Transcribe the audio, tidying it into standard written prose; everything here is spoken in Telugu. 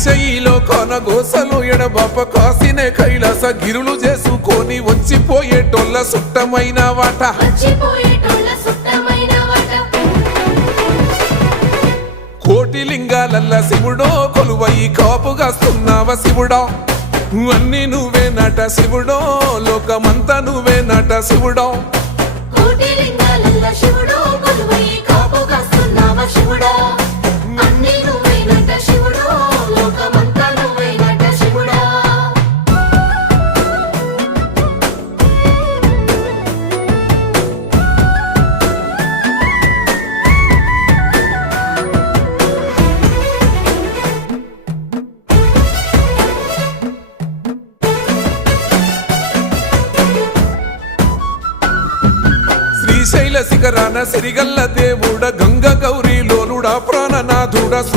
శ్రీశైలో కొనగోసలు ఎడబాప కాసినే కైలాస గిరులు చేసుకొని వచ్చిపోయేటోళ్ళ సుట్టమైన వాట కోటి లింగాలల్ల శివుడో కొలువై కాపుగాస్తున్నావ శివుడా అన్ని నువ్వే నట శివుడో లోకమంతా నువ్వే నట శివుడో కోటి లింగాలల్ల శివుడో కొలువై కాపుగాస్తున్నావ శివుడా అన్ని నువ్వే నట శివుడో లోకమంతా నువ్వే నట శివుడా శ్రీశైల శిఖరాన సిరిగల్ల దేవుడ గంగ గౌరీ లోలుడా